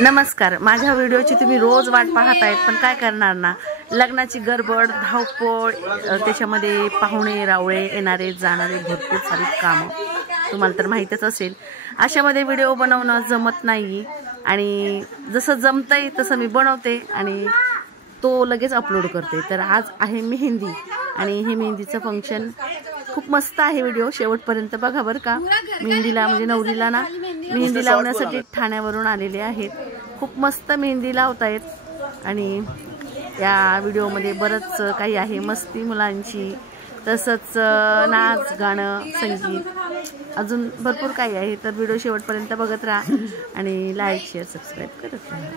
नमस्कार. माझ्या व्हिडिओची तुम्ही रोज वाट पाहत आहेत, पण काय करणार ना, लग्नाची गडबड, धावपळ, त्याच्यामध्ये पाहुणे रावळे येणारे जाणारे, भरपूर सारी कामं तुम्हाला तर माहीतच असेल. अशामध्ये व्हिडिओ बनवणं जमत नाही आणि जसं जमतंय तसं मी बनवते आणि तो लगेच अपलोड करते. तर आज आहे मेहंदी आणि हे मेहंदीचं फंक्शन खूप मस्त आहे. व्हिडिओ शेवटपर्यंत बघा बरं का. मेहंदीला म्हणजे नवरीला ना मेहंदी लावण्यासाठी ठाण्यावरून आलेले आहेत. खूप मस्त मेहंदी लावतायत आणि या व्हिडिओमध्ये बरंच काही आहे. मस्ती मुलांची, तसंच नाच गाणं संगीत, अजून भरपूर काही आहे. तर व्हिडिओ शेवटपर्यंत बघत राहा आणि लाईक शेअर सबस्क्राईब करत राहा.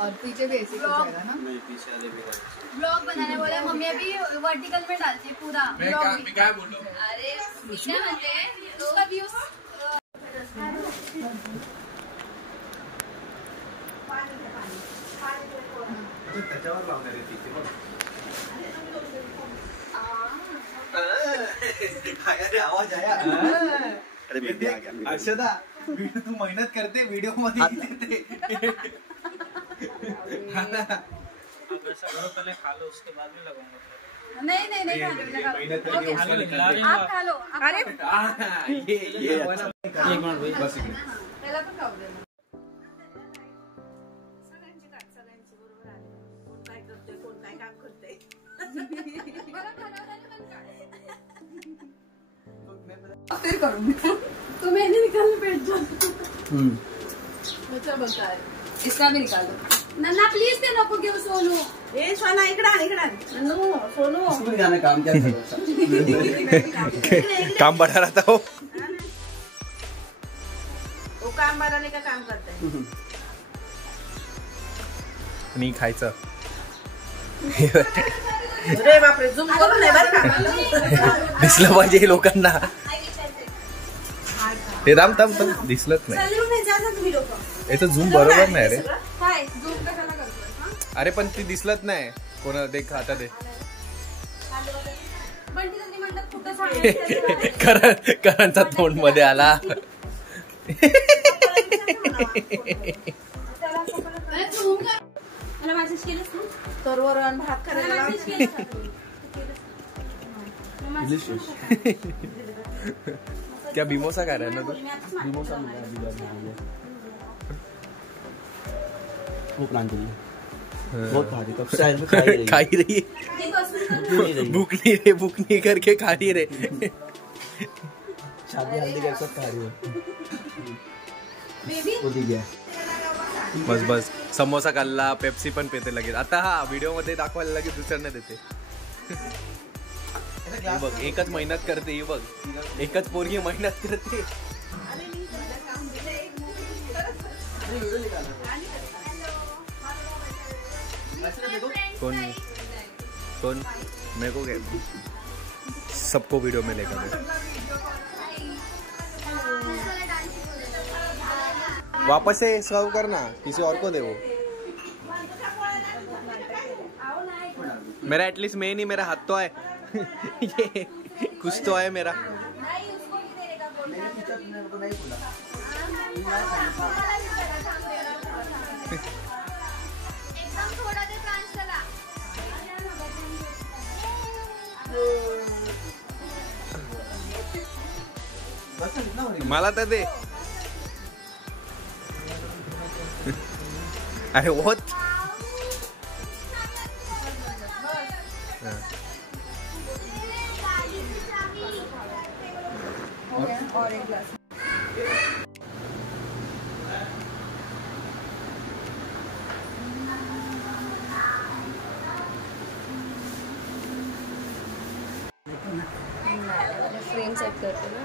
और पीछे भी ऐसे कुछ आएगा ना, नहीं पीछे वाले भी ब्लॉग बनाने वाले मम्मी अभी वर्टिकल में डालती है पूरा ब्लॉग. मैं क्या बोल रहा हूं, अरे क्या बनते हैं उसका व्यूज त्याच्यावर लावणार आहे तिथे बघ. अरे आवाज आया. अरे बेबी आ गया. अर्षदा तू मेहनत करते वीडियो मध्ये येते. पहले खा लो उसके बाद में लगाऊंगा. नहीं आप खा लो. अरे ये एक मिनट भाई बस पहला पण खाऊ दे. सगळ्यांची बरोबर आले. कोण काय करते, कोण काय काम करते. मला खाण्यावर फिर करूंगी. तो मैंने निकाल पेट जो. बच्चा बता है. इसका भी निकाल दो. नन्ना प्लीज ते नको घेऊ सोनू. ए सोना इकडे नो सोनू इसको जाने काम क्या काम बढ़ा रहा था वो काम बढ़ाने का काम करता है. नहीं खायचं. अरे बापरे, झूम करून नाही बरं का. दिसलं पाहिजे लोकांना. हे राम थांब दिसलंच नाही. याचं झूम बरोबर नाही रे. अरे पण ती दिसलत नाही कोणा. देख आता दे. करणचा तोंड मध्ये आला. वरण भात करायला क्या बिमोसा खा रहा है ना तू. बिमोसा वो प्लान के लिए बहुत खा रही, कब से आई खा ही रही है. भूख नहीं करके खा रही रे. शादी हल्दी के सब खा रही हो. वो दिख गया. बस समोसा खाल्ला, पेप्सी पण पेते लगेच. आता हा व्हिडिओ मध्ये दाखवायला लगेच दुसऱ्यांना देते. बघ एकच मेहनत करते ही. बघ एकच पोरगी मेहनत करते. कौन मेरे को सबको वीडियो में लेकर गए. वापस से सर्व करना, किसी और को दे वो. मेरा एटलीस्ट मैं नहीं, मेरा हाथ तो है. ये कुछ तो है मेरा. मला तर दे. अरे वो और एक ग्लास. फ्रेम सेट करते ना.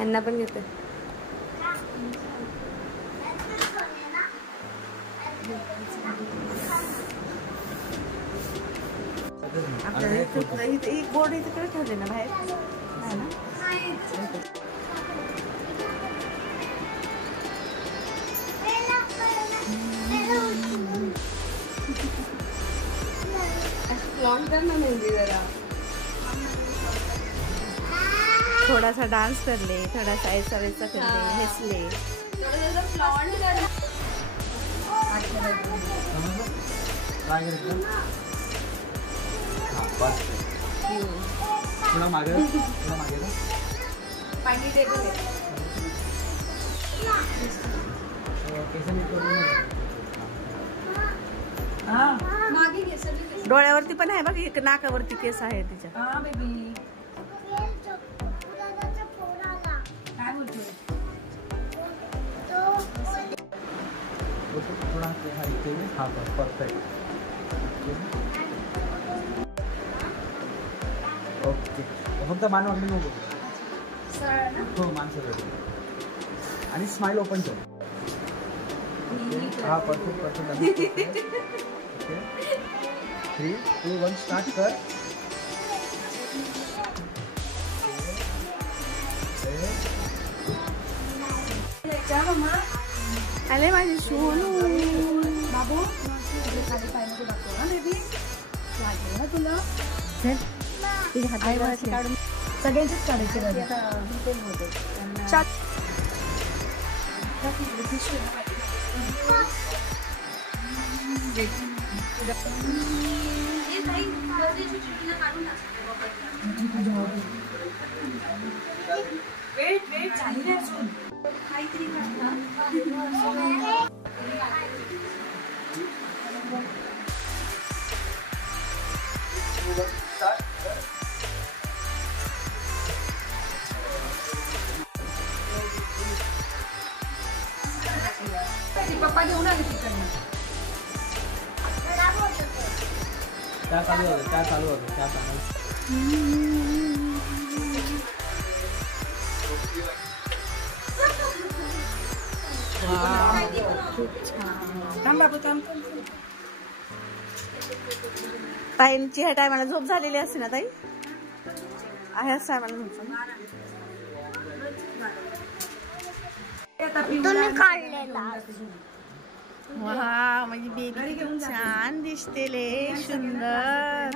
अन्ना पण घेते. आपल्याला एक बोर्ड इकडे ठेवले ना बाहेर. थोड़ा सा डांस कर ले, थोड़ा सा ऐसा वैसा कर ले, हंस ले. थोड़ा मागे डोळ्यावरती पण आहे बघ, एक नाकावरती केस आहे तिच्या. थोड़ा हाँ परफेक्ट. ओके फक्त मान वाकडी नको. हो मान सरळ आणि स्माइल ओपन ठेव. हा परफेक्ट परफेक्ट. ओके 3, 2, 1 स्टार्ट कर. आले माझी सोनू. बाबू खाली पाय नको टाकतो ना बेबी. लागेल ना तुला. काढून सगळ्यांचीच काढायची पप्पा घेऊन आले तिकडनं. क्या चालू होतं क्या चालू. ताईंची ह्या टायमाला झोप झालेली असते ना ताई. ह्याच टायमाला झोप. तुम्ही काढलेला. वा माझी बेबी छान दिसते ले, सुंदर.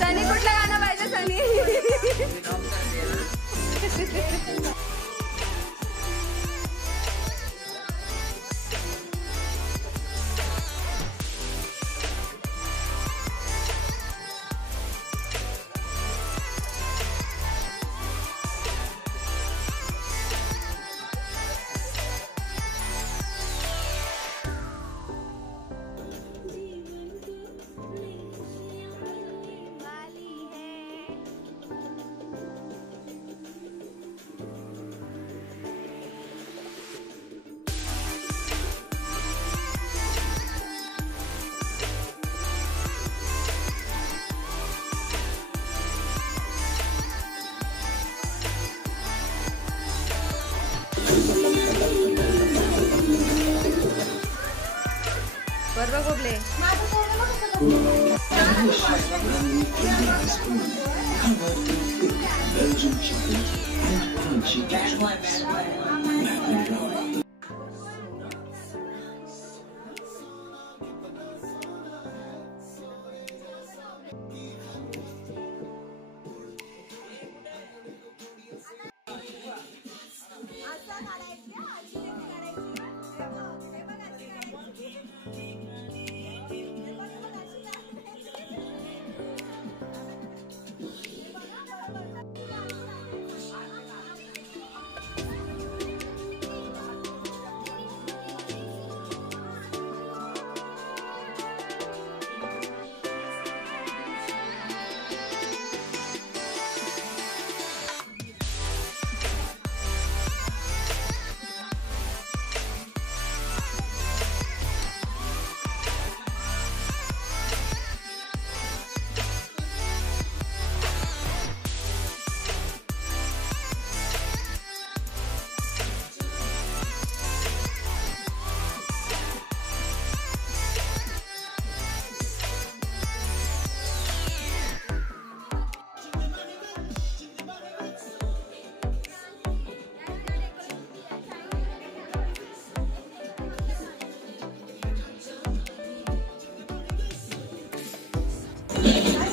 सनी कुठलं गाणं पाहिजे सनी? बरोबर कुठले Belgian chocolate and crunchy cashews. Madly wrong.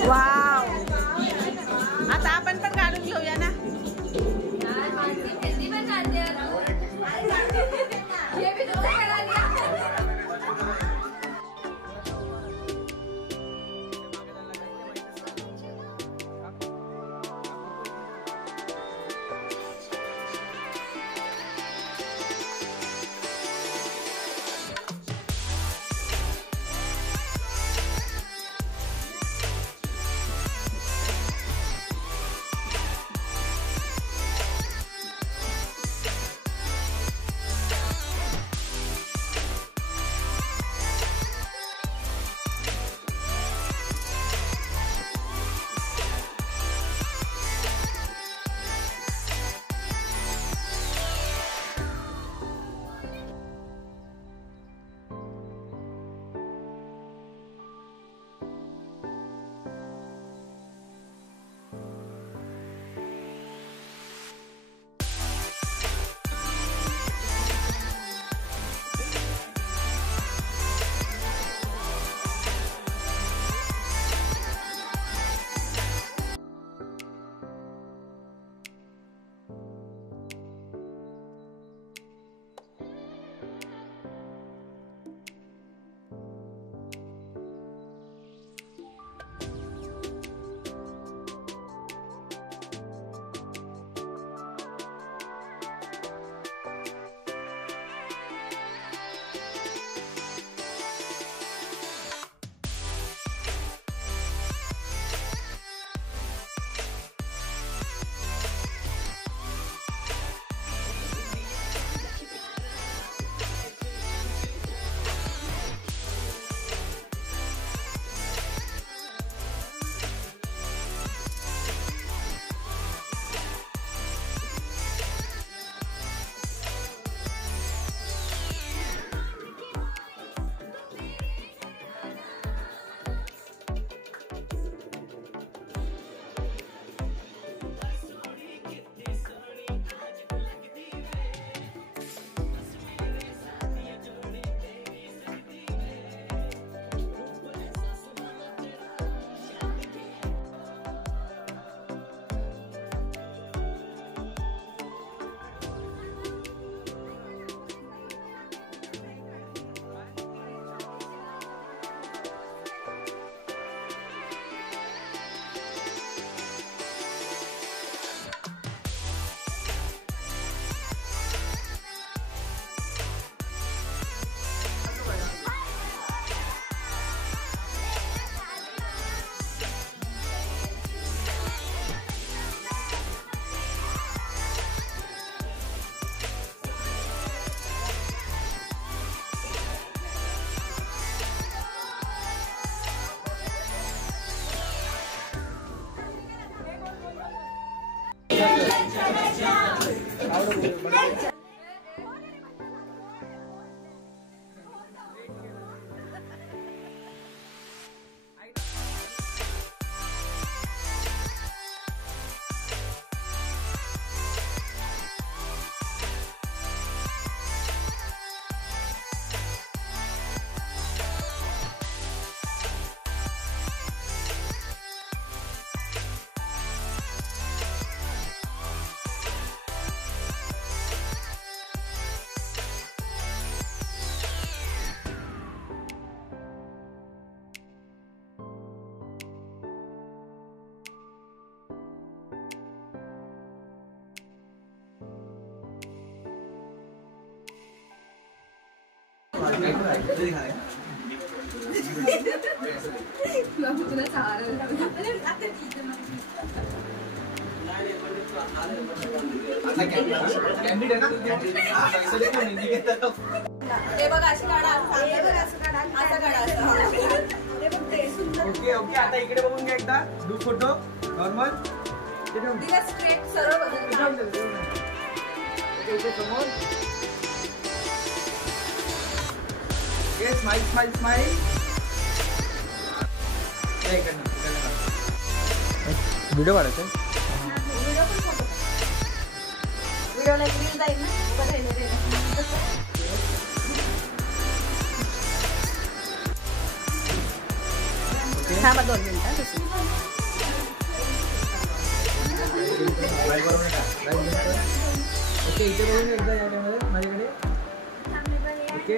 Wow, आता आपण पण काढून घेऊया ना. ओके ओके, आता इकडे बघून घ्या एकदा. Do photo normal. स्ट्रेट सरळ समोर. Smile smile smile. व्हिडिओ काढायचा. व्हिडिओला एक रील जाईल ना. थांबा 2 मिनिटं. ओके, इथे बघून एकदा या टाइममध्ये माझ्याकडे. ओके.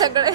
सगळे